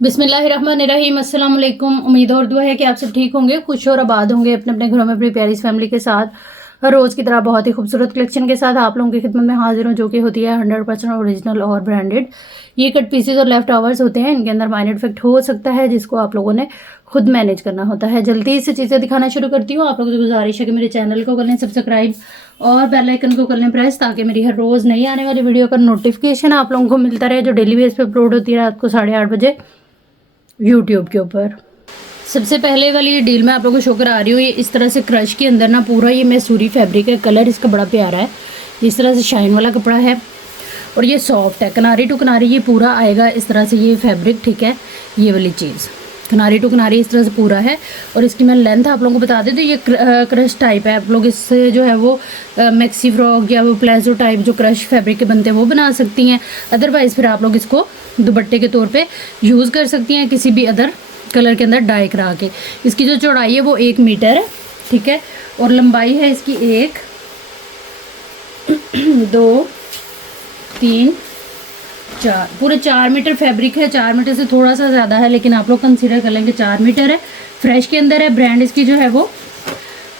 बिस्मिल्लाहिर्रहमानिर्रहीम, अस्सलाम वालेकुम। उम्मीद और दुआ है कि आप सब ठीक होंगे, खुश और आबाद होंगे अपने अपने घरों में अपनी प्यारी फैमिली के साथ। हर रोज़ की तरह बहुत ही खूबसूरत कलेक्शन के साथ आप लोगों की खिदमत में हाजिर हूँ, जो कि होती है 100% ओरिजिनल और ब्रांडेड। ये कट पीसेज और लेफ्ट ओवर्स होते हैं, इनके अंदर माइनर इफेक्ट हो सकता है जिसको आप लोगों ने खुद मैनेज करना होता है। जल्दी से चीज़ें दिखाना शुरू करती हूँ। आप लोगों से गुजारिश है कि मेरे चैनल को कर लें सब्सक्राइब और बेल आइकन को कर लें प्रेस, ताकि मेरी हर रोज़ नई आने वाली वीडियो का नोटिफिकेशन आप लोगों को मिलता रहे, जो डेली बेस पे अपलोड होती है रात को 8:30 बजे यूट्यूब के ऊपर। सबसे पहले वाली ये डील मैं आप लोगों को शो करा रही हूँ। ये इस तरह से क्रश के अंदर ना पूरा ये मैसूरी फैब्रिक है। कलर इसका बड़ा प्यारा है, इस तरह से शाइन वाला कपड़ा है और ये सॉफ्ट है। किनारी टू किनारी ये पूरा आएगा इस तरह से ये फैब्रिक, ठीक है। ये वाली चीज़ किनारी टू किनारी इस तरह से पूरा है। और इसकी मैं लेंथ आप लोगों को बता दें तो ये क्रश टाइप है। आप लोग इससे जो है वो मैक्सी फ्रॉक या वो प्लाजो टाइप जो क्रश फैब्रिक के बनते हैं वो बना सकती हैं। अदरवाइज़ फिर आप लोग इसको दुपट्टे के तौर पे यूज़ कर सकती हैं, किसी भी अदर कलर के अंदर डाई करा के। इसकी जो चौड़ाई है वो 1 मीटर है, ठीक है। और लंबाई है इसकी 1 2 3 4, पूरे 4 मीटर फैब्रिक है। 4 मीटर से थोड़ा सा ज़्यादा है, लेकिन आप लोग कंसीडर कर लेंगे 4 मीटर है। फ्रेश के अंदर है। ब्रांड इसकी जो है वो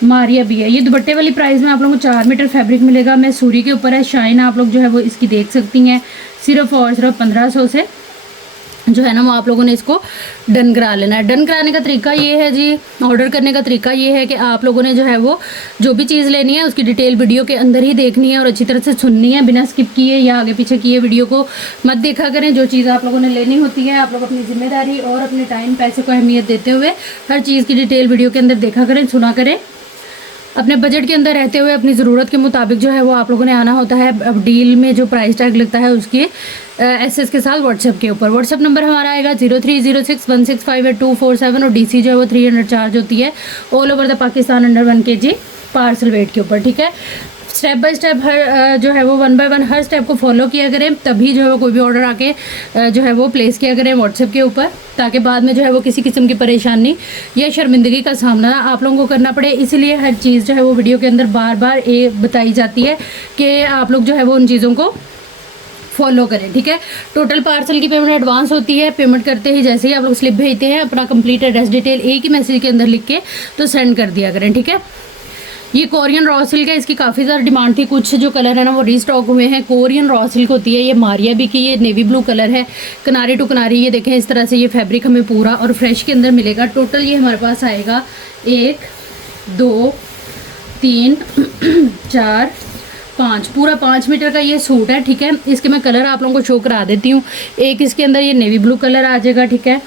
मारिया भी है। ये दुपट्टे वाली प्राइस में आप लोगों को 4 मीटर फैब्रिक मिलेगा। मैसूरी के ऊपर है। शाइन आप लोग जो है वो इसकी देख सकती हैं। सिर्फ और सिर्फ 1500 से जो है ना वो आप लोगों ने इसको डन करा लेना है। डन कराने का तरीका ये है जी, ऑर्डर करने का तरीका ये है कि आप लोगों ने जो है वो जो भी चीज़ लेनी है उसकी डिटेल वीडियो के अंदर ही देखनी है और अच्छी तरह से सुननी है, बिना स्किप किए या आगे पीछे किए वीडियो को मत देखा करें। जो चीज़ आप लोगों ने लेनी होती है आप लोग अपनी जिम्मेदारी और अपने टाइम पैसे को अहमियत देते हुए हर चीज़ की डिटेल वीडियो के अंदर देखा करें, सुना करें। अपने बजट के अंदर रहते हुए अपनी ज़रूरत के मुताबिक जो है वो आप लोगों ने आना होता है। अब डील में जो प्राइस टैग लगता है उसके एसएस के साथ व्हाट्सएप के ऊपर। व्हाट्सएप नंबर हमारा आएगा 0306165824 और डीसी जो है वो 300 चार्ज होती है all over the Pakistan under 1 kg parcel weight के ऊपर, ठीक है। स्टेप बाय स्टेप हर जो है वो 1 by 1 हर स्टेप को फॉलो किया करें, तभी जो है वो कोई भी ऑर्डर आके जो है वो प्लेस किया करें व्हाट्सएप के ऊपर, ताकि बाद में जो है वो किसी किस्म की परेशानी या शर्मिंदगी का सामना आप लोगों को करना पड़े। इसीलिए हर चीज़ जो है वो वीडियो के अंदर बार बार ये बताई जाती है कि आप लोग जो है वो उन चीज़ों को फॉलो करें, ठीक है। टोटल पार्सल की पेमेंट एडवांस होती है। पेमेंट करते ही जैसे ही आप लोग स्लिप भेजते हैं अपना कंप्लीट एड्रेस डिटेल एक ही मैसेज के अंदर लिख के तो सेंड कर दिया करें, ठीक है। ये कोरियन रॉ सिल्क है, इसकी काफ़ी ज़्यादा डिमांड थी। कुछ जो कलर है ना वो रीस्टॉक हुए हैं। कोरियन रॉ सिल्क होती है ये, मारिया भी की। ये नेवी ब्लू कलर है, किनारी टू किनारी ये देखें इस तरह से ये फैब्रिक हमें पूरा और फ्रेश के अंदर मिलेगा। टोटल ये हमारे पास आएगा 1 2 3 4 5, पूरा 5 मीटर का ये सूट है, ठीक है। इसके मैं कलर आप लोगों को शो करा देती हूँ। एक इसके अंदर ये नेवी ब्लू कलर आ जाएगा, ठीक है,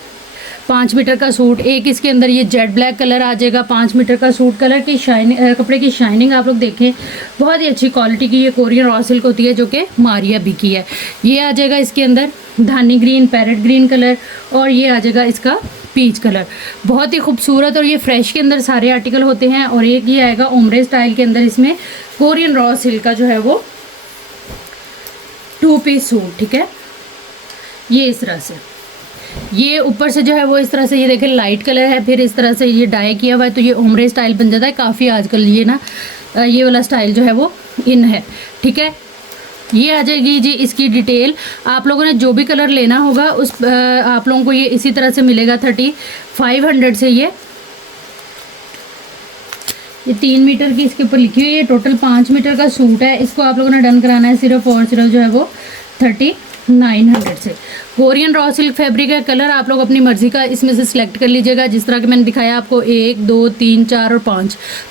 5 मीटर का सूट। एक इसके अंदर ये जेट ब्लैक कलर आ जाएगा, 5 मीटर का सूट। कलर की शाइनिंग, कपड़े की शाइनिंग आप लोग देखें, बहुत ही अच्छी क्वालिटी की ये कोरियन रॉ सिल्क होती है, जो कि मारिया भी की है। ये आ जाएगा इसके अंदर धानी ग्रीन, पैरेट ग्रीन कलर और ये आ जाएगा इसका पीच कलर। बहुत ही खूबसूरत और ये फ्रेश के अंदर सारे आर्टिकल होते हैं। और एक ये आएगा ओमरे स्टाइल के अंदर, इसमें कोरियन रॉ सिल्क का जो है वो 2 पीस सूट, ठीक है। ये इस तरह से ये ऊपर से जो है वो इस तरह से ये देखें लाइट कलर है, फिर इस तरह से ये डाई किया हुआ है तो ये ओमरे स्टाइल बन जाता है। काफ़ी आजकल ये ना ये वाला स्टाइल जो है वो इन है, ठीक है। ये आ जाएगी जी इसकी डिटेल। आप लोगों ने जो भी कलर लेना होगा उस आप लोगों को ये इसी तरह से मिलेगा। 3500 से ये 3 मीटर की इसके ऊपर लिखी हुई है। टोटल 5 मीटर का सूट है। इसको आप लोगों ने डन कराना है सिर्फ और सिर्फ जो है वो 3900 से। कोरियन रॉ सिल्क फैब्रिक है। कलर आप लोग अपनी मर्जी का इसमें से सिलेक्ट कर लीजिएगा, जिस तरह के मैंने दिखाया आपको 1 2 3 4 और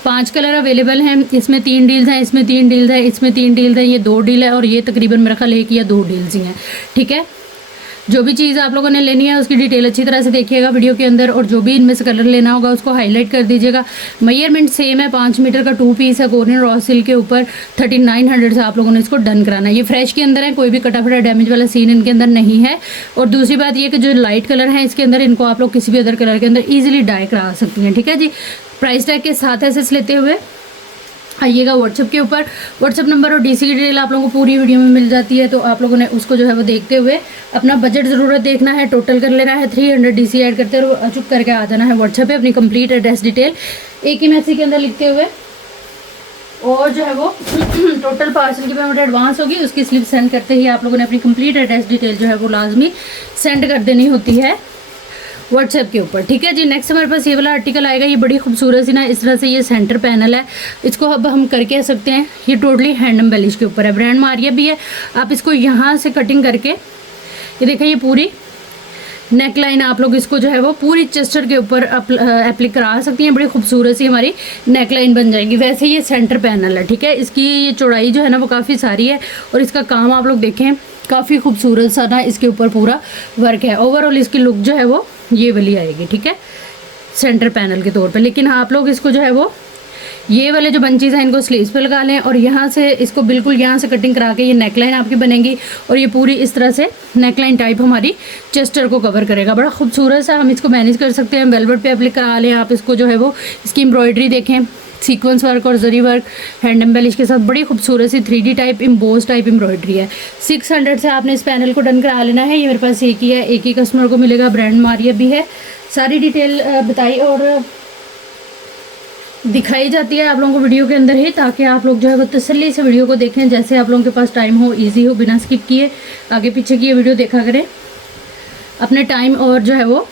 5 कलर अवेलेबल हैं। इसमें 3 डील्स हैं, इसमें 3 डील्स हैं, इसमें 3 डील्स हैं, ये 2 डील है और ये तकरीबन मेरा ख्याल 1 या 2 डील्स ही हैं, ठीक है। जो भी चीज़ आप लोगों ने लेनी है उसकी डिटेल अच्छी तरह से देखिएगा वीडियो के अंदर, और जो भी इनमें से कलर लेना होगा उसको हाईलाइट कर दीजिएगा। मेजरमेंट सेम है, 5 मीटर का 2 पीस है कोरियन रॉ सिल्क के ऊपर। 3900 से आप लोगों ने इसको डन कराना है। ये फ्रेश के अंदर है, कोई भी कटा फटा डैमेज वाला सीन इनके अंदर नहीं है। और दूसरी बात ये कि जो लाइट कलर है इसके अंदर, इनको आप लोग किसी भी अदर कलर के अंदर ईजिली डाई करा सकती हैं, ठीक है जी। प्राइस टैग के साथ एसेस लेते हुए आइएगा व्हाट्सएप के ऊपर। व्हाट्सएप नंबर और डीसी की डिटेल आप लोगों को पूरी वीडियो में मिल जाती है, तो आप लोगों ने उसको जो है वो देखते हुए अपना बजट ज़रूरत देखना है, टोटल कर लेना है। 300 डीसी ऐड करते हुए चुप करके आ जाना है व्हाट्सएप पे अपनी कंप्लीट एड्रेस डिटेल एक ही मैसेज के अंदर लिखते हुए। और जो है वो टोटल पार्सल की पेमेंट एडवांस होगी, उसकी स्लिप सेंड करते ही आप लोगों ने अपनी कंप्लीट एड्रेस डिटेल जो है वो लाजमी सेंड कर देनी होती है व्हाट्सएप के ऊपर, ठीक है जी। नेक्स्ट हमारे पास ये वाला आर्टिकल आएगा, ये बड़ी खूबसूरत सी ना इस तरह से ये सेंटर पैनल है, इसको अब हम कर कह सकते हैं ये टोटली हैंड एम्बेलिश के ऊपर है, ब्रांड मारिया भी है। आप इसको यहाँ से कटिंग करके ये देखें, ये पूरी नेक लाइन आप लोग इसको जो है वो पूरी चेस्टर के ऊपर एप्लिक करा सकती हैं, बड़ी खूबसूरत सी हमारी नेक लाइन बन जाएगी। वैसे ये सेंटर पैनल है, ठीक है, इसकी ये चौड़ाई जो है ना वो काफ़ी सारी है और इसका काम आप लोग देखें काफ़ी खूबसूरत सा ना इसके ऊपर पूरा वर्क है। ओवरऑल इसकी लुक जो है वो ये वाली आएगी, ठीक है, सेंटर पैनल के तौर पे। लेकिन आप लोग इसको जो है वो ये वाले जो बंचीज़ हैं इनको स्लीव्स पे लगा लें और यहाँ से इसको बिल्कुल यहाँ से कटिंग करा के ये नेक लाइन आपकी बनेगी और ये पूरी इस तरह से नेक लाइन टाइप हमारी चेस्टर को कवर करेगा। बड़ा खूबसूरत सा हम इसको मैनेज कर सकते हैं, वेलवेट पे एप्लिक करा लें आप इसको जो है वो। इसकी एम्ब्रॉयडरी देखें, सीक्वेंस वर्क और जरी वर्क हैंड एम्बेलिश के साथ बड़ी खूबसूरत सी 3D type emboss type embroidery है। 600 से आपने इस पैनल को डन करा लेना है। ये मेरे पास एक ही है, एक ही कस्टमर को मिलेगा, ब्रांड मारिया भी है। सारी डिटेल बताई और दिखाई जाती है आप लोगों को वीडियो के अंदर ही, ताकि आप लोग जो है वो तसल्ली से वीडियो को देखें, जैसे आप लोगों के पास टाइम हो, इजी हो, बिना स्किप किए आगे पीछे की ये वीडियो देखा करें अपने टाइम और जो है वो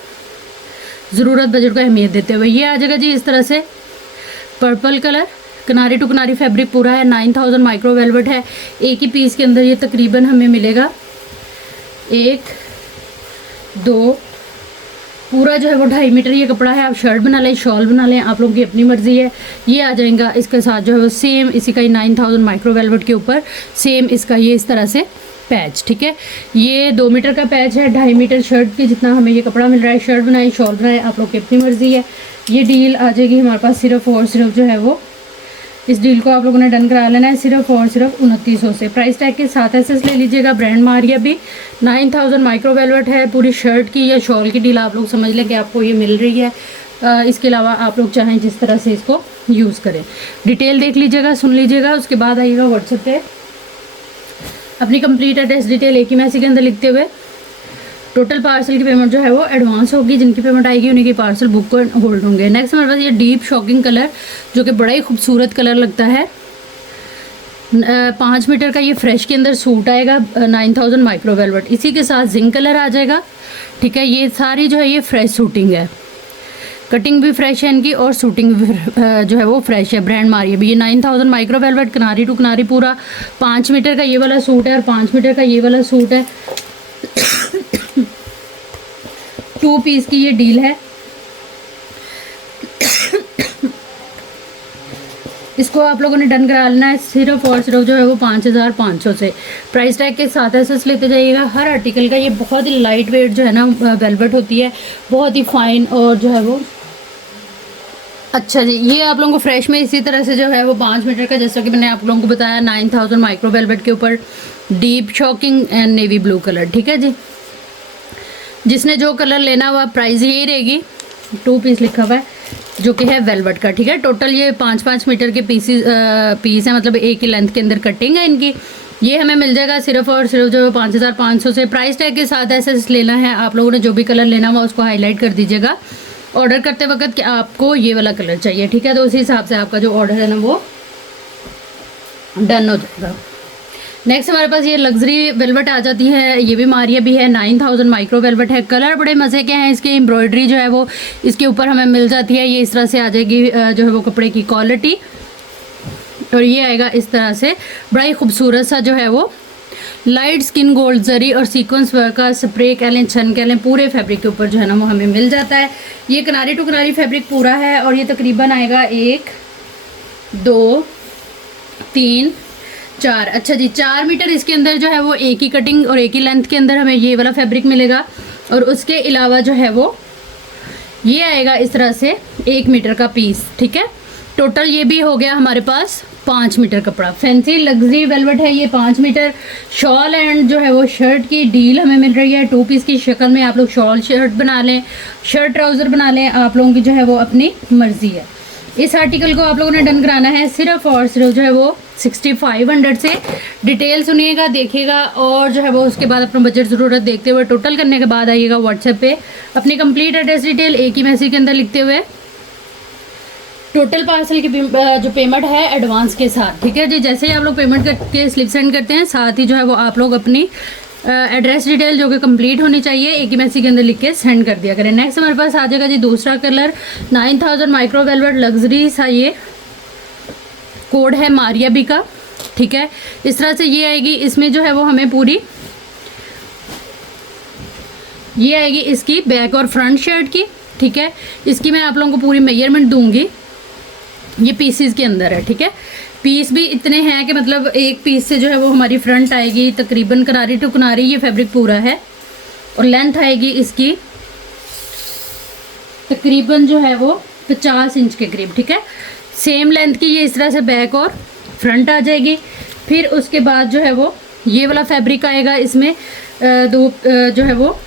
ज़रूरत बजट को अहमियत देते हुए। ये आ जाएगा जी इस तरह से पर्पल कलर, किनारी टू किनारी फैब्रिक पूरा है, 9000 माइक्रो वेलवेट है। एक ही पीस के अंदर ये तकरीबन हमें मिलेगा 1 2 पूरा जो है वो 2.5 मीटर ये कपड़ा है। आप शर्ट बना लें, शॉल बना लें, आप लोगों की अपनी मर्ज़ी है। ये आ जाएगा इसके साथ जो है वो सेम इसी का ही 9000 माइक्रो वेलवेट के ऊपर सेम इसका ये इस तरह से पैच, ठीक है। ये 2 मीटर का पैच है, 2.5 मीटर शर्ट के जितना हमें ये कपड़ा मिल रहा है। शर्ट बनाए, शॉल बनाए, आप लोग की अपनी मर्ज़ी है। ये डील आ जाएगी हमारे पास सिर्फ और सिर्फ जो है वो, इस डील को आप लोगों ने डन करा लेना है सिर्फ और सिर्फ 2900 से। प्राइस टैग के साथ एसेस ले लीजिएगा, ब्रांड मारिया भी। 9000 माइक्रो वेलवेट है। पूरी शर्ट की या शॉल की डील आप लोग समझ लें कि आपको ये मिल रही है। इसके अलावा आप लोग चाहें जिस तरह से इसको यूज़ करें। डिटेल देख लीजिएगा, सुन लीजिएगा, उसके बाद आइएगा व्हाट्सएप पे अपनी कंप्लीट एड्रेस डिटेल एक ही मैसेज के अंदर लिखते हुए। टोटल पार्सल की पेमेंट जो है वो एडवांस होगी, जिनकी पेमेंट आएगी उन्हीं के पार्सल बुक को होल्ड होंगे। नेक्स्ट हमारे पास ये डीप शॉकिंग कलर जो कि बड़ा ही खूबसूरत कलर लगता है। 5 मीटर का ये फ्रेश के अंदर सूट आएगा, 9000 माइक्रो वेलवेट। इसी के साथ जिंक कलर आ जाएगा, ठीक है। ये सारी जो है ये फ्रेश सूटिंग है, कटिंग भी फ्रेश है इनकी और सूटिंग भी जो है वो फ्रेश है, ब्रांड मारिया भी। ये 9000 माइक्रो वेलवेट किनारी टू किनारी पूरा 5 मीटर का ये वाला सूट है और 5 मीटर का ये वाला सूट है। 2 पीस की ये डील है। इसको आप लोगों ने डन करा लेना है सिर्फ और सिर्फ जो है वो 5500 से। प्राइस टैग के साथ एसेस लेते जाइएगा। हर आर्टिकल का ये बहुत ही लाइट वेट जो है ना वेलवेट होती है, बहुत ही फाइन और जो है वो अच्छा जी। ये आप लोगों को फ्रेश में इसी तरह से जो है वो 5 मीटर का, जैसा कि मैंने आप लोगों को बताया, 9000 माइक्रो वेलवेट के ऊपर deep shocking and navy blue colour, ठीक है जी। जिसने जो कलर लेना हुआ प्राइस यही रहेगी। 2 पीस लिखा हुआ है जो कि है वेलवेट का, ठीक है। टोटल ये 5-5 मीटर के पीस है, मतलब एक ही लेंथ के अंदर कटिंग है इनकी। ये हमें मिल जाएगा सिर्फ और सिर्फ जो 5500 से। प्राइस टैग के साथ ऐसे लेना है। आप लोगों ने जो भी कलर लेना हुआ उसको हाईलाइट कर दीजिएगा ऑर्डर करते वक्त कि आपको ये वाला कलर चाहिए, ठीक है। तो उसी हिसाब से आपका जो ऑर्डर है ना वो डन हो जाएगा। नेक्स्ट हमारे पास ये लग्जरी वेलवेट आ जाती है, ये भी मारिया भी है, 9000 माइक्रो वेलवेट है। कलर बड़े मज़े के हैं इसके, एम्ब्रॉयडरी जो है वो इसके ऊपर हमें मिल जाती है। ये इस तरह से आ जाएगी जो है वो कपड़े की क्वालिटी, और ये आएगा इस तरह से बड़ा ही खूबसूरत सा जो है वो लाइट स्किन गोल्ड जरी और सीक्वेंस वर्क का स्प्रे कह लें, छन कह लें, पूरे फैब्रिक के ऊपर जो है ना वो हमें मिल जाता है। ये किनारी टू किनारी फैब्रिक पूरा है और ये तकरीबन आएगा 1 2 3 4, अच्छा जी 4 मीटर इसके अंदर जो है वो एक ही कटिंग और एक ही लेंथ के अंदर हमें ये वाला फैब्रिक मिलेगा। और उसके अलावा जो है वो ये आएगा इस तरह से 1 मीटर का पीस, ठीक है। टोटल ये भी हो गया हमारे पास 5 मीटर कपड़ा। फैंसी लग्जरी वेलवेट है ये 5 मीटर। शॉल एंड जो है वो शर्ट की डील हमें मिल रही है 2 पीस की शक्ल में। आप लोग शॉल शर्ट बना लें, शर्ट ट्राउज़र बना लें, आप लोगों की जो है वो अपनी मर्ज़ी है। इस आर्टिकल को आप लोगों ने डन कराना है सिर्फ और सिर्फ जो है वो 6500 से। डिटेल सुनिएगा, देखिएगा और जो है वो उसके बाद अपना बजट ज़रूरत देखते हुए टोटल करने के बाद आइएगा व्हाट्सएप पे अपनी कंप्लीट एड्रेस डिटेल एक ही मैसेज के अंदर लिखते हुए टोटल पार्सल की जो पेमेंट है एडवांस के साथ, ठीक है जी। जैसे ही आप लोग पेमेंट करके स्लिप सेंड करते हैं, साथ ही जो है वो आप लोग अपनी एड्रेस डिटेल जो कि कंप्लीट होनी चाहिए एक ही मैसेज के अंदर लिख के सेंड कर दिया करें। नेक्स्ट हमारे पास आ जाएगा जी दूसरा कलर 9000 माइक्रो वेलवेट लग्जरी सा, ये कोड है मारिया बी का, ठीक है। इस तरह से ये आएगी, इसमें जो है वो हमें पूरी ये आएगी इसकी बैक और फ्रंट शर्ट की, ठीक है। इसकी मैं आप लोगों को पूरी मेजरमेंट दूंगी, ये पीसीज के अंदर है, ठीक है। पीस भी इतने हैं कि मतलब एक पीस से जो है वो हमारी फ्रंट आएगी तकरीबन किनारी टू किनारी, ये फैब्रिक पूरा है। और लेंथ आएगी इसकी तकरीबन जो है वो 50 इंच के करीब, ठीक है। सेम लेंथ की ये इस तरह से बैक और फ्रंट आ जाएगी। फिर उसके बाद जो है वो ये वाला फैब्रिक आएगा इसमें दो जो है वो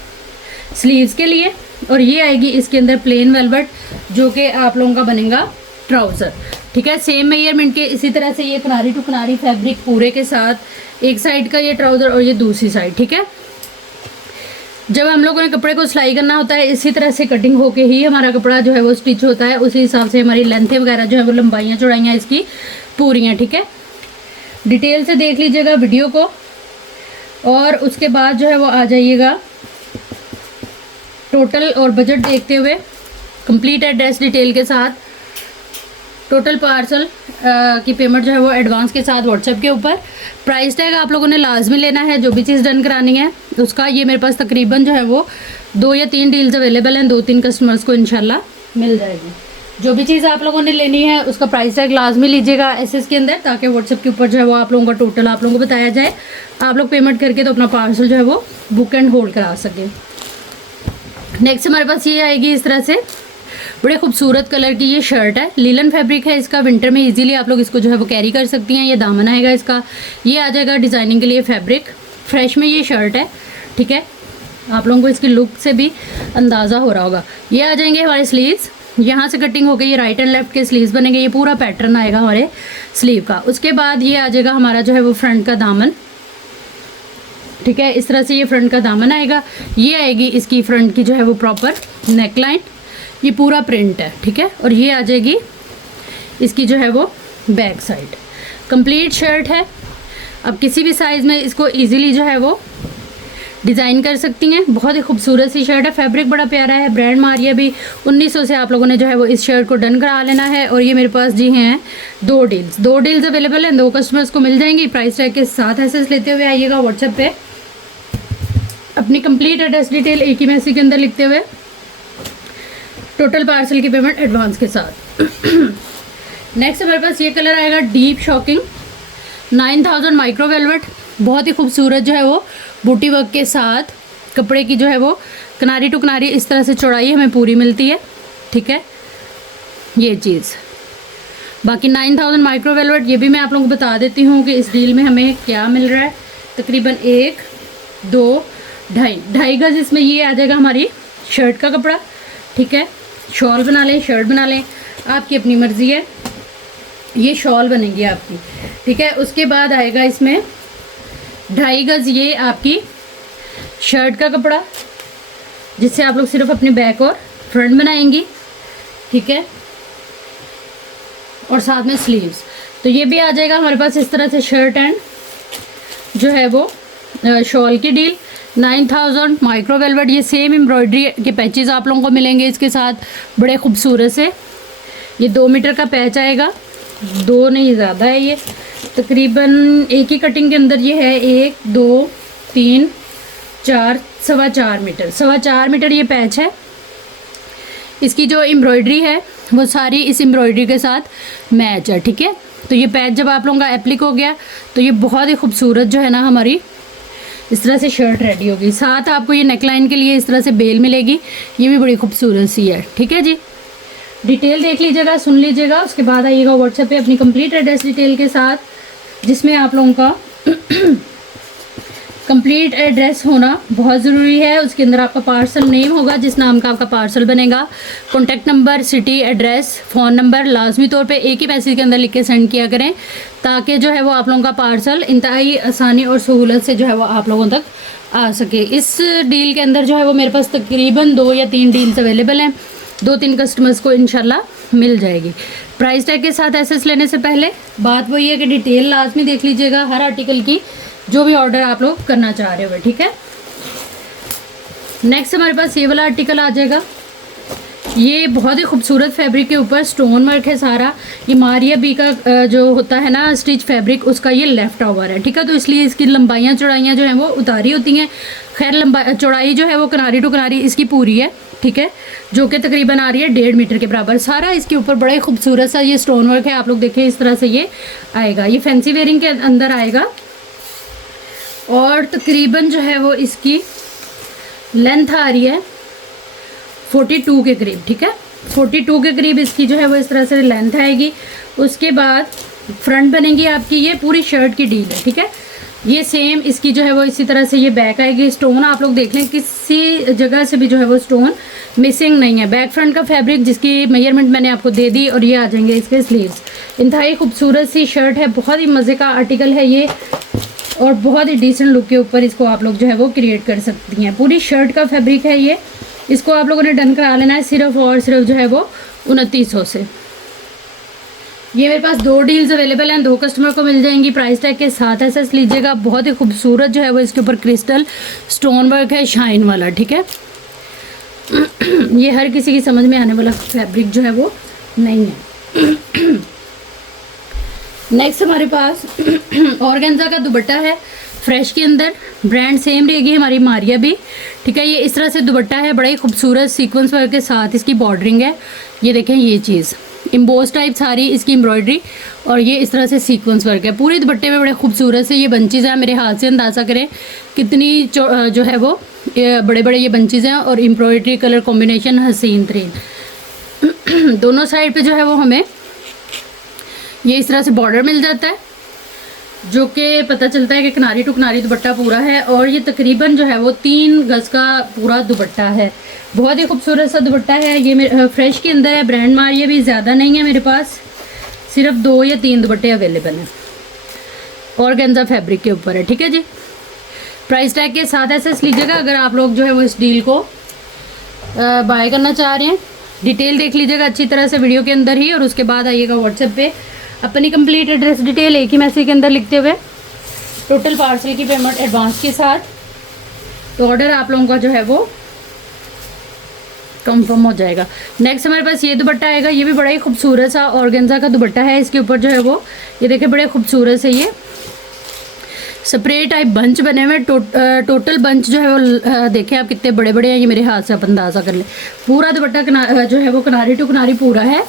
स्लीव्स के लिए, और ये आएगी इसके अंदर प्लेन वेलवेट जो कि आप लोगों का बनेगा ट्राउज़र, ठीक है। सेम मेजरमेंट के इसी तरह से ये किनारी टू किनारी फैब्रिक पूरे के साथ, एक साइड का ये ट्राउज़र और ये दूसरी साइड, ठीक है। जब हम लोगों ने कपड़े को सिलाई करना होता है इसी तरह से कटिंग होके ही हमारा कपड़ा जो है वो स्टिच होता है, उसी हिसाब से हमारी लेंथें वगैरह जो है वो लंबाइयाँ चौड़ाइयाँ इसकी पूरी हैं, ठीक है। डिटेल से देख लीजिएगा वीडियो को, और उसके बाद जो है वो आ जाइएगा टोटल और बजट देखते हुए कंप्लीट एड्रेस डिटेल के साथ। टोटल पार्सल की पेमेंट जो है वो एडवांस के साथ व्हाट्सएप के ऊपर। प्राइस टैग आप लोगों ने लाजमी लेना है जो भी चीज़ डन करानी है उसका। ये मेरे पास तकरीबन जो है वो 2 या 3 डील्स अवेलेबल हैं, 2-3 कस्टमर्स को इंशाल्लाह मिल जाएगी। जो भी चीज़ आप लोगों ने लेनी है उसका प्राइस टैग लाजमी लीजिएगा एसएस के अंदर, ताकि व्हाट्सएप के ऊपर जो है वो आप लोगों का टोटल आप लोगों को बताया जाए। आप लोग पेमेंट करके तो अपना पार्सल जो है वो बुक एंड होल्ड करा सकें। नेक्स्ट हमारे पास ये आएगी इस तरह से बड़े खूबसूरत कलर की ये शर्ट है, लीलन फैब्रिक है इसका, विंटर में इजीली आप लोग इसको जो है वो कैरी कर सकती हैं। ये दामन आएगा इसका, ये आ जाएगा डिज़ाइनिंग के लिए फैब्रिक, फ्रेश में ये शर्ट है, ठीक है। आप लोगों को इसकी लुक से भी अंदाज़ा हो रहा होगा। ये आ जाएंगे हमारे स्लीव्स, यहाँ से कटिंग होकर ये राइट एंड लेफ्ट के स्लीव्स बनेंगे, ये पूरा पैटर्न आएगा हमारे स्लीव का। उसके बाद ये आ जाएगा हमारा जो है वो फ्रंट का दामन, ठीक है। इस तरह से ये फ्रंट का दामन आएगा। ये आएगी इसकी फ्रंट की जो है वो प्रॉपर नेक लाइन, ये पूरा प्रिंट है, ठीक है। और ये आ जाएगी इसकी जो है वो बैक साइड, कंप्लीट शर्ट है। अब किसी भी साइज़ में इसको इजीली जो है वो डिज़ाइन कर सकती हैं। बहुत ही खूबसूरत सी शर्ट है, फैब्रिक बड़ा प्यारा है, ब्रांड मारिया भी 1900 से आप लोगों ने जो है वो इस शर्ट को डन करा लेना है। और ये मेरे पास जी हैं 2 डील्स अवेलेबल हैं, 2 कस्टमर्स को मिल जाएंगी। प्राइस टैग के साथ एसएस लेते हुए आइएगा व्हाट्सएप पे, अपनी कंप्लीट एड्रेस डिटेल एक ही मैसेज के अंदर लिखते हुए, टोटल पार्सल की पेमेंट एडवांस के साथ। नेक्स्ट हमारे पास ये कलर आएगा डीप शॉकिंग 9000 माइक्रो वेलवेट, बहुत ही खूबसूरत जो है वो बूटी वर्क के साथ कपड़े की जो है वो किनारी टू किनारी इस तरह से चौड़ाई हमें पूरी मिलती है, ठीक है। ये चीज़ बाकी 9000 माइक्रो वेलवेट, ये भी मैं आप लोगों को बता देती हूँ कि इस डील में हमें क्या मिल रहा है। तकरीबन 1, 2, 2.5 गज इसमें ये आ जाएगा हमारी शर्ट का कपड़ा, ठीक है। शॉल बना लें, शर्ट बना लें, आपकी अपनी मर्ज़ी है, ये शॉल बनेगी आपकी, ठीक है। उसके बाद आएगा इसमें 2.5 गज ये आपकी शर्ट का कपड़ा, जिससे आप लोग सिर्फ अपने बैक और फ्रंट बनाएंगी, ठीक है। और साथ में स्लीव्स, तो ये भी आ जाएगा हमारे पास इस तरह से शर्ट एंड जो है वो शॉल की डील 9000 माइक्रो वेलवेट। ये सेम एम्ब्रॉयडरी के पैचेस आप लोगों को मिलेंगे इसके साथ, बड़े खूबसूरत से। ये 2 मीटर का पैच आएगा, 2 नहीं ज़्यादा है, ये तकरीबन एक ही कटिंग के अंदर ये है 1, 2, 3, 4, 4.25 मीटर, 4.25 मीटर ये पैच है। इसकी जो एम्ब्रॉयडरी है वो सारी इस एम्ब्रॉयडरी के साथ मैच है, ठीक है। तो ये पैच जब आप लोगों का एप्लिक हो गया तो ये बहुत ही खूबसूरत जो है ना हमारी इस तरह से शर्ट रेडी होगी। साथ आपको ये नेकलाइन के लिए इस तरह से बेल मिलेगी, ये भी बड़ी खूबसूरत सी है, ठीक है जी। डिटेल देख लीजिएगा, सुन लीजिएगा, उसके बाद आइएगा व्हाट्सएप पे अपनी कंप्लीट एड्रेस डिटेल के साथ, जिसमें आप लोगों का कंप्लीट एड्रेस होना बहुत ज़रूरी है। उसके अंदर आपका पार्सल नेम होगा, जिस नाम का आपका पार्सल बनेगा, contact number, city, address, phone number लाजमी तौर पे एक ही मैसेज के अंदर लिख के सेंड किया करें, ताकि जो है वो आप लोगों का पार्सल इंतहाई आसानी और सहूलत से जो है वो आप लोगों तक आ सके। इस डील के अंदर जो है वो मेरे पास तकरीबन 2 या 3 डील्स अवेलेबल हैं, 2-3 कस्टमर्स को इंशाल्लाह मिल जाएगी। प्राइस टैग के साथ एसेस लेने से पहले बात वही है कि डिटेल लाजमी देख लीजिएगा हर आर्टिकल की, जो भी ऑर्डर आप लोग करना चाह रहे हो, ठीक है। नेक्स्ट हमारे पास ये वाला आर्टिकल आ जाएगा। ये बहुत ही खूबसूरत फैब्रिक के ऊपर स्टोन वर्क है सारा। ये मारिया बी का जो होता है ना स्टिच फैब्रिक, उसका ये लेफ्ट ओवर है, ठीक है। तो इसलिए इसकी लंबाइयाँ चौड़ाइयाँ जो हैं वो उतारी होती हैं। खैर लंबाई चौड़ाई जो है वो किनारी टू किनारी इसकी पूरी है, ठीक है, जो कि तकरीबन आ रही है 1.5 मीटर के बराबर। सारा इसके ऊपर बड़ा ही खूबसूरत सा ये स्टोन वर्क है। आप लोग देखें इस तरह से ये आएगा। ये फैंसी वेयरिंग के अंदर आएगा और तकरीबन जो है वो इसकी लेंथ आ रही है 42 के करीब, ठीक है। 42 के करीब इसकी जो है वो इस तरह से लेंथ आएगी। उसके बाद फ्रंट बनेगी आपकी, ये पूरी शर्ट की डील है, ठीक है। ये सेम इसकी जो है वो इसी तरह से ये बैक आएगी। स्टोन आप लोग देख लें किसी जगह से भी जो है वो स्टोन मिसिंग नहीं है। बैक फ्रंट का फैब्रिक जिसकी मेजरमेंट मैंने आपको दे दी और ये आ जाएंगे इसके स्लीव्स। इंतहाई खूबसूरत सी शर्ट है, बहुत ही मज़े का आर्टिकल है ये और बहुत ही डिसेंट लुक के ऊपर इसको आप लोग जो है वो क्रिएट कर सकती हैं। पूरी शर्ट का फैब्रिक है ये। इसको आप लोगों ने डन करा लेना है सिर्फ और सिर्फ जो है वो 2900 से। ये मेरे पास 2 डील्स अवेलेबल हैं, 2 कस्टमर को मिल जाएंगी प्राइस टैग के साथ। ऐसा लीजिएगा, बहुत ही खूबसूरत जो है वो इसके ऊपर क्रिस्टल स्टोन वर्क है शाइन वाला, ठीक है। ये हर किसी की समझ में आने वाला फैब्रिक जो है वो नहीं है। नेक्स्ट हमारे पास ऑर्गेन्जा का दुपट्टा है फ्रेश के अंदर। ब्रांड सेम रहेगी हमारी मारिया भी, ठीक है। ये इस तरह से दुपट्टा है, बड़ा ही खूबसूरत सीक्वेंस वर्क के साथ इसकी बॉर्डरिंग है। ये देखें ये चीज़ इम्बोस टाइप सारी इसकी एम्ब्रॉयडरी और ये इस तरह से सीक्वेंस वर्क है। पूरे दुपट्टे में बड़े खूबसूरत से ये बंचेज़ हैं। मेरे हाथ से अंदाज़ा करें कितनी जो है वो बड़े बड़े ये बंचेज़ हैं और एम्ब्रॉयडरी कलर कॉम्बिनेशन हसीन तरीन। दोनों साइड पे जो है वो हमें ये इस तरह से बॉर्डर मिल जाता है, जो कि पता चलता है कि किनारी टू किनारी दुपट्टा पूरा है। और ये तकरीबन जो है वो 3 गज़ का पूरा दुपट्टा है। बहुत ही खूबसूरत सा दुपट्टा है। ये मेरे फ्रेश के अंदर है, ब्रांड मारिया भी ज़्यादा नहीं है मेरे पास, सिर्फ 2 या 3 दुपट्टे अवेलेबल हैं ऑर्गेन्जा फैब्रिक के ऊपर है, ठीक है जी। प्राइस टैग के साथ ऐसे लीजिएगा अगर आप लोग जो है वो इस डील को बाय करना चाह रहे हैं। डिटेल देख लीजिएगा अच्छी तरह से वीडियो के अंदर ही और उसके बाद आइएगा व्हाट्सएप पे अपनी कंप्लीट एड्रेस डिटेल एक ही मैसेज के अंदर लिखते हुए टोटल पार्सल की पेमेंट एडवांस के साथ, तो ऑर्डर आप लोगों का जो है वो कंफर्म हो जाएगा। नेक्स्ट हमारे पास ये दुपट्टा आएगा। ये भी बड़ा ही खूबसूरत सा ऑर्गेन्जा का दुपट्टा है। इसके ऊपर जो है वो ये देखें बड़े खूबसूरत से ये स्प्रे टाइप बंच बने हुए। टोटल बंच जो है वो देखें आप कितने बड़े बड़े हैं। ये मेरे हाथ से आप अंदाज़ा कर ले। पूरा दुपट्टा जो है वो किनारी टू किनारी पूरा है।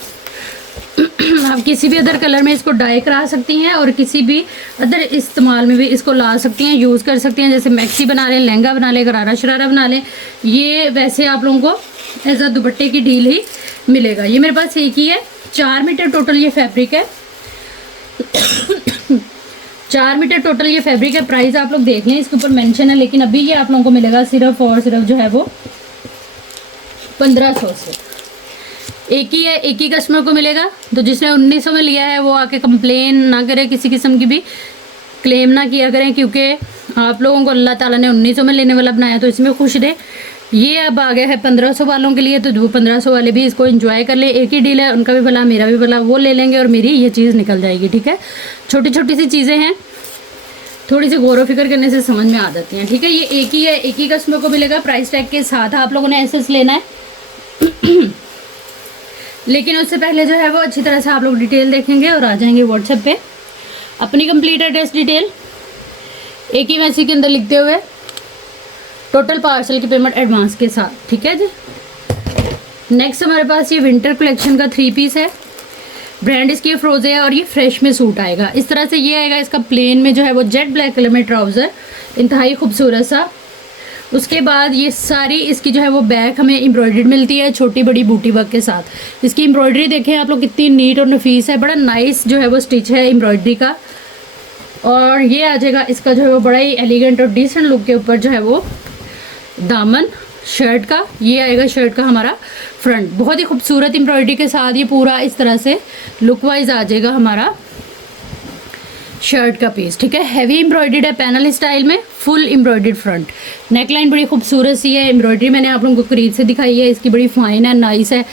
आप किसी भी अदर कलर में इसको डाई करा सकती हैं और किसी भी अदर इस्तेमाल में भी इसको ला सकती हैं, यूज़ कर सकती हैं। जैसे मैक्सी बना लें, लहंगा बना लें, गरारा शरारा बना लें। ये वैसे आप लोगों को एज अ दुपट्टे की डील ही मिलेगा। ये मेरे पास एक ही है, 4 मीटर टोटल ये फैब्रिक है। 4 मीटर टोटल ये फैब्रिक है। प्राइस आप लोग देख लें, इसके ऊपर मेंशन है, लेकिन अभी ये आप लोगों को मिलेगा सिर्फ और सिर्फ जो है वो 1500 से। एक ही है, एक ही कस्टमर को मिलेगा। तो जिसने 1900 में लिया है वो आके कंप्लेन ना करे, किसी किस्म की भी क्लेम ना किया करें, क्योंकि आप लोगों को अल्लाह ताला ने 1900 में लेने वाला बनाया, तो इसमें खुश रहे। ये अब आ गया है 1500 वालों के लिए, तो वो 1500 वाले भी इसको एंजॉय कर ले। एक ही डील है, उनका भी भला मेरा भी भला, वो ले लेंगे और मेरी ये चीज़ निकल जाएगी, ठीक है। छोटी छोटी सी चीज़ें हैं, थोड़ी सी गौर व फिक्र करने से समझ में आ जाती हैं, ठीक है। ये एक ही है, एक ही कस्टमर को मिलेगा प्राइस टैग के साथ। आप लोगों ने एसएस लेना है लेकिन उससे पहले जो है वो अच्छी तरह से आप लोग डिटेल देखेंगे और आ जाएंगे व्हाट्सएप पे अपनी कंप्लीट एड्रेस डिटेल एक ही मैसेज के अंदर लिखते हुए टोटल पार्सल की पेमेंट एडवांस के साथ, ठीक है जी। नेक्स्ट हमारे पास ये विंटर कलेक्शन का 3 पीस है। ब्रांड इसकी फ्रोजे है और ये फ्रेश में सूट आएगा। इस तरह से ये आएगा। इसका प्लेन में जो है वो जेट ब्लैक कलर में ट्राउज़र, इंतहाई खूबसूरत सा। उसके बाद ये सारी इसकी जो है वो बैक हमें एम्ब्रॉयडर्ड मिलती है छोटी बड़ी बूटी वर्क के साथ। इसकी एम्ब्रॉयडरी देखें आप लोग कितनी नीट और नफीस है, बड़ा नाइस जो है वो स्टिच है एम्ब्रॉयडरी का। और ये आ जाएगा इसका जो है वो बड़ा ही एलिगेंट और डिसेंट लुक के ऊपर जो है वो दामन शर्ट का। ये आएगा शर्ट का हमारा फ्रंट, बहुत ही खूबसूरत एम्ब्रॉयडरी के साथ ये पूरा इस तरह से लुक वाइज आ जाएगा हमारा शर्ट का पीस, ठीक है। हैवी एम्ब्रॉयडर्ड है पैनल स्टाइल में, फुल एम्ब्रॉयडर्ड फ्रंट। नेकलाइन बड़ी खूबसूरत सी है। एम्ब्रॉयडरी मैंने आप लोगों को करीब से दिखाई है, इसकी बड़ी फाइन है, नाइस है।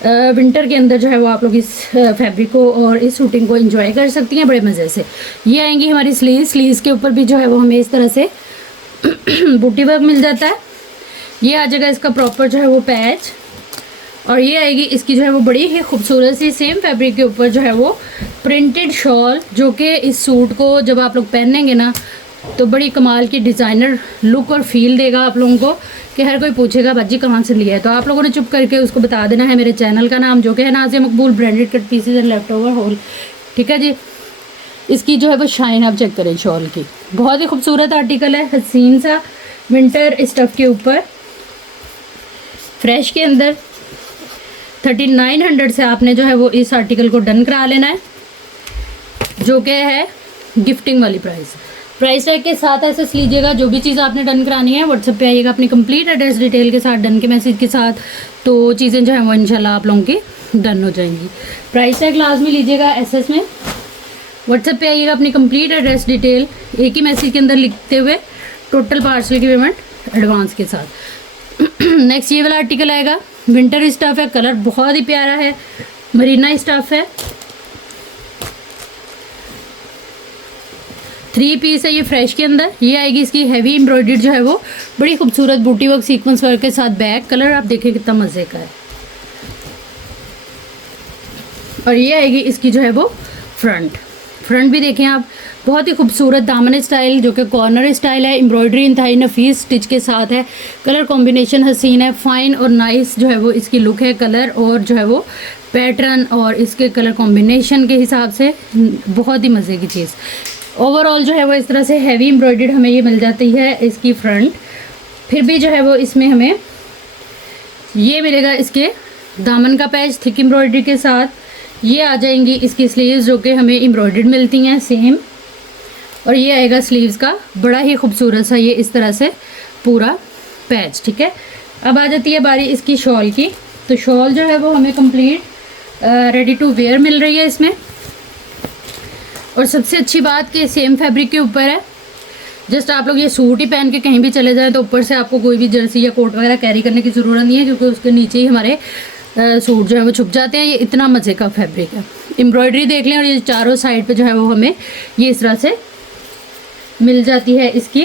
विंटर के अंदर जो है वो आप लोग इस फैब्रिक को और इस सूटिंग को एंजॉय कर सकती हैं बड़े मज़े से। ये आएंगी हमारी स्लीव्स के ऊपर भी जो है वो हमें इस तरह से बूटी वर्क मिल जाता है। ये आ जाएगा इसका प्रॉपर जो है वो पैच, और ये आएगी इसकी जो है वो बड़ी ही खूबसूरत सी सेम फैब्रिक के ऊपर जो है वो प्रिंटेड शॉल, जो कि इस सूट को जब आप लोग पहनेंगे ना तो बड़ी कमाल की डिज़ाइनर लुक और फील देगा आप लोगों को, कि हर कोई पूछेगा बाजी कहाँ से लिया है। तो आप लोगों ने चुप करके उसको बता देना है मेरे चैनल का नाम, जो कि है Nazia Maqbool branded cut pieces and left over whole. ठीक है जी। इसकी जो है वो शाइन आप चेक करें शॉल की, बहुत ही खूबसूरत आर्टिकल है, हसीन सा विंटर स्टफ़ के ऊपर फ्रेश के अंदर। 3900 से आपने जो है वो इस आर्टिकल को डन करा लेना है, जो कि है गिफ्टिंग वाली प्राइस टैग के साथ एसएस लीजिएगा। जो भी चीज़ आपने डन करानी है व्हाट्सएप पे आइएगा अपनी कंप्लीट एड्रेस डिटेल के साथ, डन के मैसेज के साथ, तो चीज़ें जो है वो इंशाल्लाह आप लोगों की डन हो जाएंगी। प्राइस टैग लाजमी लीजिएगा एसएस में, व्हाट्सएप पे आइएगा अपनी कंप्लीट एड्रेस डिटेल एक ही मैसेज के अंदर लिखते हुए, टोटल पार्सल की पेमेंट एडवांस के साथ। नेक्स्ट ये वाला आर्टिकल आएगा, विंटर स्टफ़ है, कलर बहुत ही प्यारा है, मरीना स्टफ़ है, 3 पीस है ये फ्रेश के अंदर। ये आएगी इसकी हैवी एम्ब्रॉयडर्ड जो है वो बड़ी खूबसूरत बूटी वर्क सीक्वेंस वर्क के साथ बैक, कलर आप देखें कितना मज़े का है। और ये आएगी इसकी जो है वो फ्रंट भी देखें आप, बहुत ही खूबसूरत दामन स्टाइल, जो कि कॉर्नर स्टाइल है, एम्ब्रॉयडरी इंतहाई नफीस स्टिच के साथ है, कलर कॉम्बिनेशन हसीन है, फाइन और नाइस जो है वो इसकी लुक है, कलर और जो है वो पैटर्न और इसके कलर कॉम्बिनेशन के हिसाब से बहुत ही मज़े की चीज़। ओवरऑल जो है वो इस तरह से हैवी एम्ब्रॉयडर्ड हमें ये मिल जाती है इसकी फ्रंट। फिर भी जो है वो इसमें हमें ये मिलेगा इसके दामन का पैच थिक एम्ब्रॉयडरी के साथ। ये आ जाएंगी इसकी स्लीव्स, जो कि हमें एम्ब्रॉयडर्ड मिलती हैं सेम, और ये आएगा स्लीव्स का बड़ा ही खूबसूरत सा ये इस तरह से पूरा पैच। ठीक है। अब आ जाती है बारी इसकी शॉल की। तो शॉल जो है वो हमें कंप्लीट रेडी टू वेयर मिल रही है इसमें, और सबसे अच्छी बात कि सेम फैब्रिक के ऊपर है। जस्ट आप लोग ये सूट ही पहन के कहीं भी चले जाएं तो ऊपर से आपको कोई भी जर्सी या कोट वगैरह कैरी करने की ज़रूरत नहीं है, क्योंकि उसके नीचे ही हमारे सूट जो है वो छुप जाते हैं। ये इतना मज़े का फैब्रिक है, एम्ब्रॉयडरी देख लें, और ये चारों साइड पे जो है वो हमें ये इस तरह से मिल जाती है। इसकी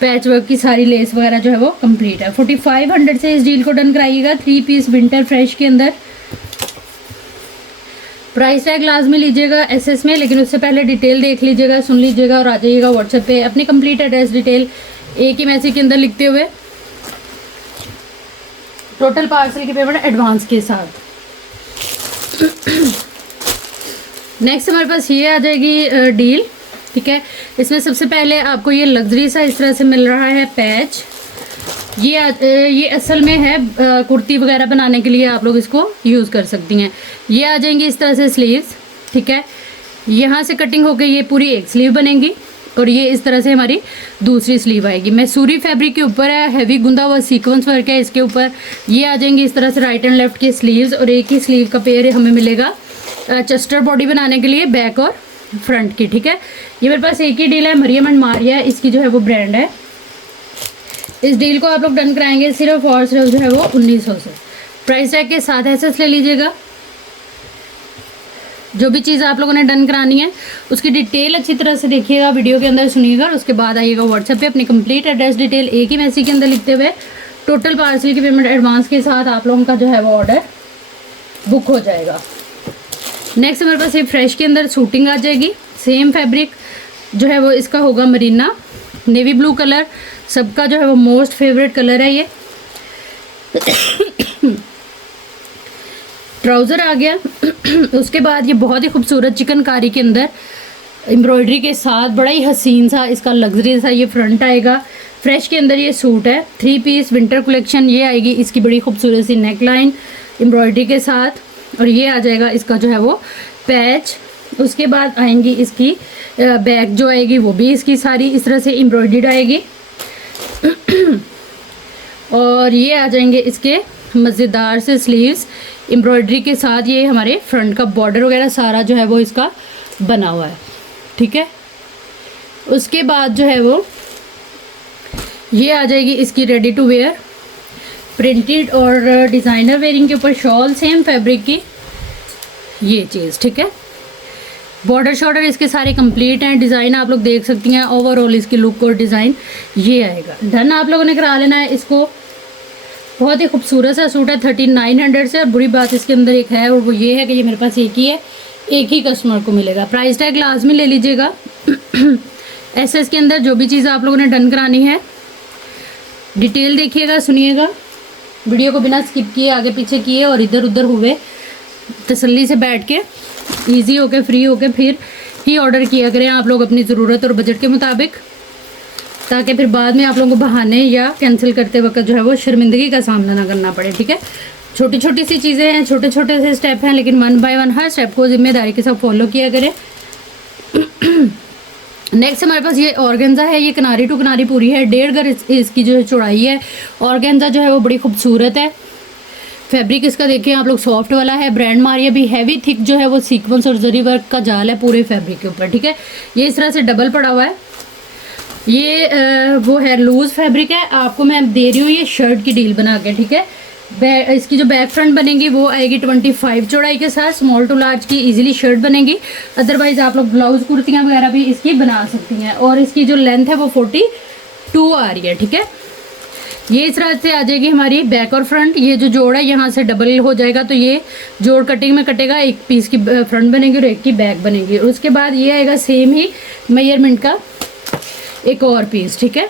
पैच वर्क की सारी लेस वगैरह जो है वो कंप्लीट है। 4500 से इस डील को डन कराइएगा, 3 पीस विंटर फ्रेश के अंदर। प्राइस टैग लाजमी लीजिएगा एसएस में, लेकिन उससे पहले डिटेल देख लीजिएगा, सुन लीजिएगा, और आ जाइएगा व्हाट्सएप पे अपनी कंप्लीट एड्रेस डिटेल एक ही मैसेज के अंदर लिखते हुए, टोटल पार्सल की पेमेंट एडवांस के साथ। नेक्स्ट हमारे पास ये आ जाएगी डील। ठीक है। इसमें सबसे पहले आपको ये लग्जरी सा इस तरह से मिल रहा है पैच। ये असल में है कुर्ती वगैरह बनाने के लिए आप लोग इसको यूज़ कर सकती हैं। ये आ जाएंगी इस तरह से स्लीव्स। ठीक है। यहाँ से कटिंग होकर ये पूरी एक स्लीव बनेगी, और ये इस तरह से हमारी दूसरी स्लीव आएगी। मैसूरी फैब्रिक के ऊपर है, हैवी गुंदा हुआ सीक्वेंस वर्क है इसके ऊपर। ये आ जाएंगी इस तरह से राइट एंड लेफ्ट के स्लीव्स, और एक ही स्लीव का पेयर हमें मिलेगा चेस्टर बॉडी बनाने के लिए बैक और फ्रंट की। ठीक है। ये मेरे पास एक ही डील है, मरियम एंड मारिया इसकी जो है वो ब्रांड है। इस डील को आप लोग डन कराएंगे सिर्फ और सिर्फ जो है वो 1900 से। प्राइस टैग के साथ एसएस ले लीजिएगा। जो भी चीज़ आप लोगों ने डन करानी है उसकी डिटेल अच्छी तरह से देखिएगा, वीडियो के अंदर सुनिएगा, और उसके बाद आइएगा व्हाट्सएप पे अपनी कंप्लीट एड्रेस डिटेल एक ही मैसेज के अंदर लिखते हुए, टोटल पार्सल की पेमेंट एडवांस के साथ आप लोगों का जो है वो ऑर्डर बुक हो जाएगा। नेक्स्ट हमारे पास ये फ्रेश के अंदर सूटिंग आ जाएगी। सेम फैब्रिक जो है वो इसका होगा मरीना नेवी ब्लू कलर, सबका जो है वो मोस्ट फेवरेट कलर है ये। ट्राउज़र आ गया। उसके बाद ये बहुत ही खूबसूरत चिकनकारी के अंदर एम्ब्रॉयडरी के साथ बड़ा ही हसीन सा इसका लग्जरी सा ये फ्रंट आएगा। फ्रेश के अंदर ये सूट है, 3 पीस विंटर कलेक्शन। ये आएगी इसकी बड़ी खूबसूरत सी नेक लाइन एम्ब्रॉयडरी के साथ, और ये आ जाएगा इसका जो है वो पैच। उसके बाद आएंगी इसकी बैक जो आएगी वो भी इसकी सारी इस तरह से एम्ब्रॉयडर्ड आएगी। और ये आ जाएंगे इसके मज़ेदार से स्लीव्स एम्ब्रॉयडरी के साथ। ये हमारे फ्रंट का बॉर्डर वगैरह सारा जो है वो इसका बना हुआ है। ठीक है। उसके बाद जो है वो ये आ जाएगी इसकी रेडी टू वेयर प्रिंटेड और डिज़ाइनर वेयरिंग के ऊपर शॉल सेम फैब्रिक की ये चीज़, ठीक है। बॉर्डर शॉर्डर इसके सारे कंप्लीट हैं, डिज़ाइन आप लोग देख सकती हैं। ओवरऑल इसकी लुक और डिज़ाइन ये आएगा। डन आप लोगों ने करा लेना है इसको। बहुत ही खूबसूरत सा सूट है 3900 से। और बुरी बात इसके अंदर एक है और वो ये है कि ये मेरे पास एक ही है, एक ही कस्टमर को मिलेगा। प्राइस टैग लाजमी ले लीजिएगा। एसएस के अंदर जो भी चीज़ आप लोगों ने डन करानी है डिटेल देखिएगा, सुनिएगा, वीडियो को बिना स्किप किए आगे पीछे किए और इधर उधर हुए तसल्ली से बैठ के इजी होके फ्री होके फिर ही ऑर्डर किया करें आप लोग अपनी ज़रूरत और बजट के मुताबिक, ताकि फिर बाद में आप लोगों को बहाने या कैंसिल करते वक्त जो है वो शर्मिंदगी का सामना ना करना पड़े, ठीक है। छोटी छोटी सी चीज़ें हैं, छोटे छोटे से स्टेप हैं, लेकिन 1 बाय 1 हर स्टेप को जिम्मेदारी के साथ फॉलो किया करें। नेक्स्ट हमारे पास ये ऑर्गेन्जा है। ये किनारी टू किनारी पूरी है, 1.5 गज इसकी जो है चौड़ाई है। ऑर्गेन्जा जो है वो बड़ी खूबसूरत है। फैब्रिक इसका देखिए आप लोग सॉफ्ट वाला है। ब्रांड मारिया भी हैवी थिक जो है वो सीक्वेंस और जरी वर्क का जाल है पूरे फैब्रिक के ऊपर, ठीक है। ये इस तरह से डबल पड़ा हुआ है। ये वो है लूज़ फैब्रिक है। आपको मैं दे रही हूँ ये शर्ट की डील बना के, ठीक है। इसकी जो बैक फ्रंट बनेगी वो आएगी 25 चौड़ाई के साथ। स्मॉल टू लार्ज की इजीली शर्ट बनेगी। अदरवाइज़ आप लोग ब्लाउज कुर्तियाँ वगैरह भी इसकी बना सकती हैं। और इसकी जो लेंथ है वो 42 आ रही है, ठीक है। ये इस तरह से आ जाएगी हमारी बैक और फ्रंट। ये जो जोड़ है यहाँ से डबल हो जाएगा, तो ये जोड़ कटिंग में कटेगा। एक पीस की फ्रंट बनेगी और एक की बैक बनेगी। और उसके बाद ये आएगा सेम ही मेजरमेंट का एक और पीस, ठीक है।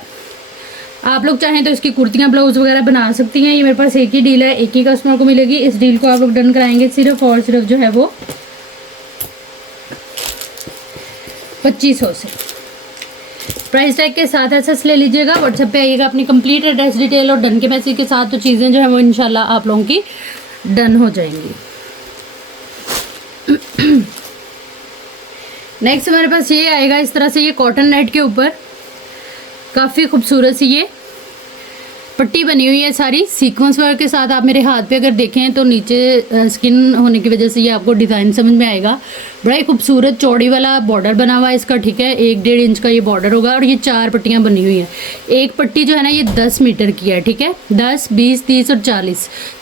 आप लोग चाहें तो इसकी कुर्तियाँ ब्लाउज वगैरह बना सकती हैं। ये मेरे पास एक ही डील है, एक ही कस्टमर को मिलेगी। इस डील को आप लोग डन कराएंगे सिर्फ और सिर्फ जो है वो 2500 से। प्राइस टैग के साथ एसएस ले लीजिएगा। व्हाट्सएप पे आइएगा अपनी कंप्लीट एड्रेस डिटेल और डन के मैसेज के साथ, तो चीज़ें जो है वो इंशाल्लाह आप लोगों की डन हो जाएंगी। नेक्स्ट हमारे पास ये आएगा इस तरह से, ये कॉटन नेट के ऊपर काफ़ी खूबसूरत सी ये पट्टी बनी हुई है सारी सीक्वेंस वर्क के साथ। आप मेरे हाथ पे अगर देखें तो नीचे स्किन होने की वजह से ये आपको डिज़ाइन समझ में आएगा। बड़ा ही खूबसूरत चौड़ी वाला बॉर्डर बना हुआ है इसका, ठीक है। 1-1.5 इंच का ये बॉर्डर होगा और ये 4 पट्टियाँ बनी हुई हैं। एक पट्टी जो है ना ये 10 मीटर की है, ठीक है। 10, 20, 30 और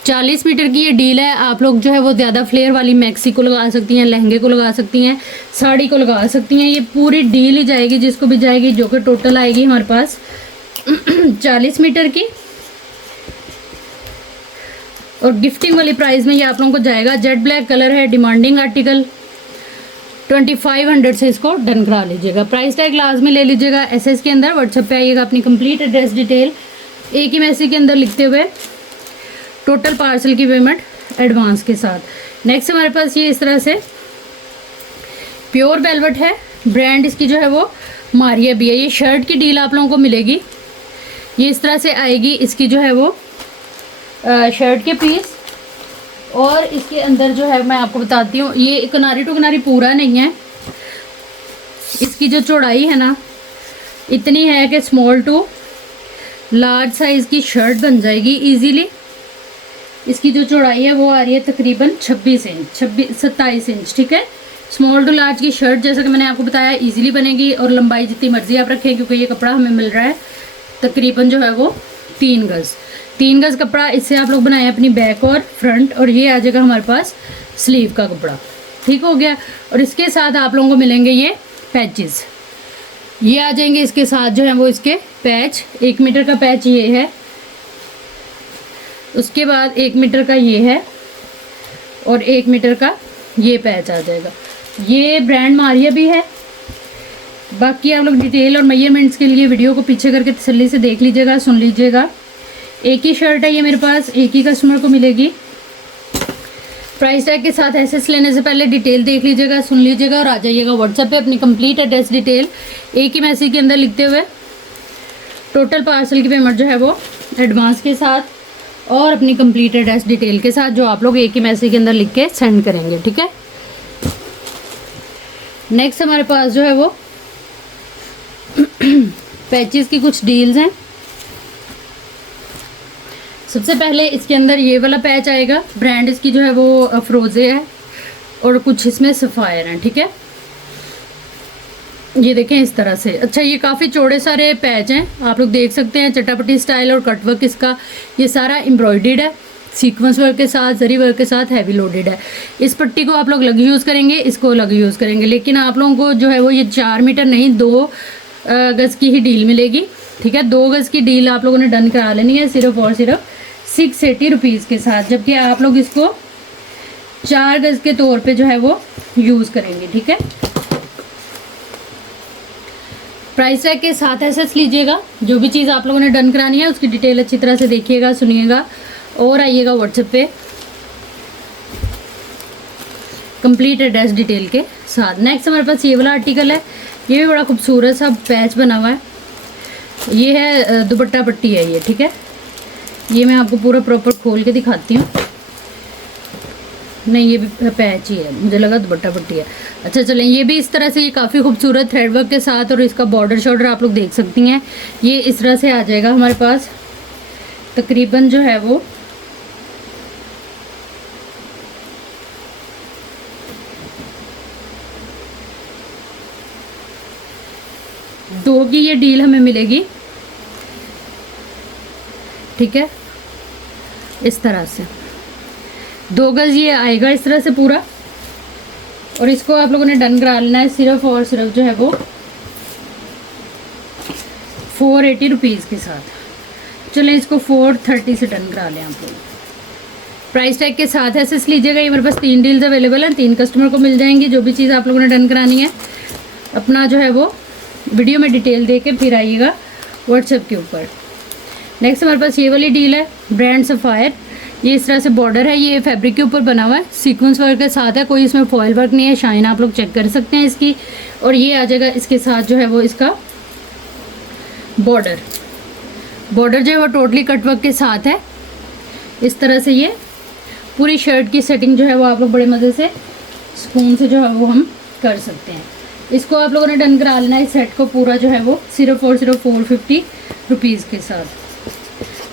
40 मीटर की ये डील है। आप लोग जो है वो ज़्यादा फ्लेयर वाली मैक्सी को लगा सकती हैं, लहंगे को लगा सकती हैं, साड़ी को लगा सकती हैं। ये पूरी डील ही जाएगी जिसको भी जाएगी, जो कि टोटल आएगी हमारे पास 40 मीटर की। और गिफ्टिंग वाली प्राइस में ये आप लोगों को जाएगा। जेट ब्लैक कलर है, डिमांडिंग आर्टिकल। 2500 से इसको डन करा लीजिएगा। प्राइस टैग लाजमी ले लीजिएगा। एसएस के अंदर व्हाट्सएप पे आइएगा अपनी कंप्लीट एड्रेस डिटेल एक ही मैसेज के अंदर लिखते हुए टोटल पार्सल की पेमेंट एडवांस के साथ। नेक्स्ट हमारे पास ये इस तरह से प्योर वेलवेट है। ब्रांड इसकी जो है वो मारिया भी है। ये शर्ट की डील आप लोगों को मिलेगी। ये इस तरह से आएगी इसकी जो है वो शर्ट के पीस। और इसके अंदर जो है मैं आपको बताती हूँ, ये किनारी टू किनारी पूरा नहीं है। इसकी जो चौड़ाई है ना इतनी है कि स्मॉल टू लार्ज साइज़ की शर्ट बन जाएगी इजीली। इसकी जो चौड़ाई है वो आ रही है तकरीबन 27 इंच, ठीक है। स्मॉल टू लार्ज की शर्ट जैसा कि मैंने आपको बताया इजीली बनेगी। और लंबाई जितनी मर्जी आप रखें, क्योंकि ये कपड़ा हमें मिल रहा है तकरीबन जो है वो 3 गज़ कपड़ा। इससे आप लोग बनाएं अपनी बैक और फ्रंट। और ये आ जाएगा हमारे पास स्लीव का कपड़ा, ठीक हो गया। और इसके साथ आप लोगों को मिलेंगे ये पैचेस, ये आ जाएंगे इसके साथ जो है वो इसके पैच। 1 मीटर का पैच ये है, उसके बाद 1 मीटर का ये है और 1 मीटर का ये पैच आ जाएगा। ये ब्रांड मारिया भी है। बाकी आप लोग डिटेल और मेजरमेंट्स के लिए वीडियो को पीछे करके तसल्ली से देख लीजिएगा, सुन लीजिएगा। एक ही शर्ट है ये मेरे पास, एक ही कस्टमर को मिलेगी। प्राइस टैग के साथ एसएस लेने से पहले डिटेल देख लीजिएगा, सुन लीजिएगा और आ जाइएगा व्हाट्सएप पे अपनी कंप्लीट एड्रेस डिटेल एक ही मैसेज के अंदर लिखते हुए टोटल पार्सल की पेमेंट जो है वो एडवांस के साथ और अपनी कंप्लीट एड्रेस डिटेल के साथ, जो आप लोग एक ही मैसेज के अंदर लिख के सेंड करेंगे, ठीक है। नेक्स्ट हमारे पास जो है वो पैचेस की कुछ डील्स हैं। सबसे पहले इसके अंदर ये वाला पैच आएगा। ब्रांड इसकी जो है वो अफरोज़े है और कुछ इसमें सफ़ायर हैं, ठीक है। ये देखें इस तरह से। अच्छा, ये काफ़ी चौड़े सारे पैच हैं, आप लोग देख सकते हैं। चटापटी स्टाइल और कटवर्क इसका ये सारा एम्ब्रॉयडर्ड है, सीक्वेंस वर्क के साथ, जरी वर्क के साथ, हैवी लोडेड है। इस पट्टी को आप लोग अलग यूज़ करेंगे, इसको अलग यूज़ करेंगे, लेकिन आप लोगों को जो है वो ये 4 मीटर नहीं 2 गज़ की ही डील मिलेगी। ठीक है, 2 गज़ की डील आप लोगों ने डन करा लेनी है सिर्फ और सिर्फ 680 रुपीज़ के साथ, जबकि आप लोग इसको 4 गज़ के तौर पे जो है वो यूज़ करेंगे। ठीक है, प्राइस टैग के साथ एसेस लीजिएगा। जो भी चीज़ आप लोगों ने डन करानी है उसकी डिटेल अच्छी तरह से देखिएगा, सुनिएगा और आइएगा व्हाट्सएप पे कंप्लीट एड्रेस डिटेल के साथ। नेक्स्ट हमारे पास ये वाला आर्टिकल है, ये भी बड़ा खूबसूरत सा पैच बना हुआ है। ये है दुपट्टा पट्टी है ये। ठीक है, ये मैं आपको पूरा प्रॉपर खोल के दिखाती हूँ। नहीं, ये भी पैच ही है, मुझे लगा दुपट्टा पट्टी है। अच्छा चलें, ये भी इस तरह से, ये काफ़ी खूबसूरत थ्रेड वर्क के साथ, और इसका बॉर्डर शॉर्डर आप लोग देख सकती हैं। ये इस तरह से आ जाएगा हमारे पास, तकरीबन जो है वो 2 की ये डील हमें मिलेगी। ठीक है, इस तरह से 2 गज़ ये आएगा इस तरह से पूरा, और इसको आप लोगों ने डन करा लेना है सिर्फ और सिर्फ जो है वो 480 रुपीज़ के साथ। चलें, इसको 430 से डन करा लें आप लोग। प्राइस टैग के साथ एसेस लीजिएगा। ये मेरे पास 3 डील्स अवेलेबल हैं, 3 कस्टमर को मिल जाएंगी। जो भी चीज़ आप लोगों ने डन करानी है अपना जो है वो वीडियो में डिटेल दे के फिर आइएगा व्हाट्सएप के ऊपर। नेक्स्ट हमारे पास ये वाली डील है, ब्रांड सफ़ायर। ये इस तरह से बॉर्डर है, ये फैब्रिक के ऊपर बना हुआ है, सीक्वेंस वर्क के साथ है, कोई इसमें फॉयल वर्क नहीं है। शाइन आप लोग चेक कर सकते हैं इसकी। और ये आ जाएगा इसके साथ जो है वो इसका बॉर्डर जो है वो टोटली कटवर्क के साथ है। इस तरह से ये पूरी शर्ट की सेटिंग जो है वो आप लोग बड़े मज़े से सुकून से जो है वो हम कर सकते हैं। इसको आप लोगों ने डन करा लेना है, इस सेट को पूरा जो है वो सिर्फ और सिर्फ 450 रुपीज़ के साथ।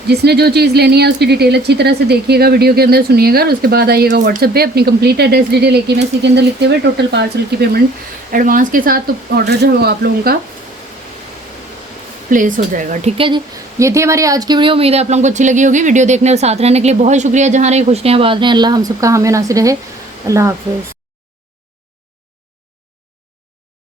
जिसने जो चीज़ लेनी है उसकी डिटेल अच्छी तरह से देखिएगा, वीडियो के अंदर सुनिएगा, और उसके बाद आइएगा व्हाट्सएप पे अपनी कंप्लीट एड्रेस डिटेल एक ही मैसेज के अंदर लिखते हुए टोटल पार्सल की पेमेंट एडवांस के साथ, तो ऑर्डर जो है वो आप लोगों का प्लेस हो जाएगा। ठीक है जी, ये थी हमारी आज की वीडियो। उम्मीद है आप लोगों को अच्छी लगी होगी। वीडियो देखने और साथ रहने के लिए बहुत शुक्रिया। जहाँ रहे खुश रहें, आबाद रहें, अल्लाह हम सबका हामी नासिर रहे। अल्लाह हाफिज़।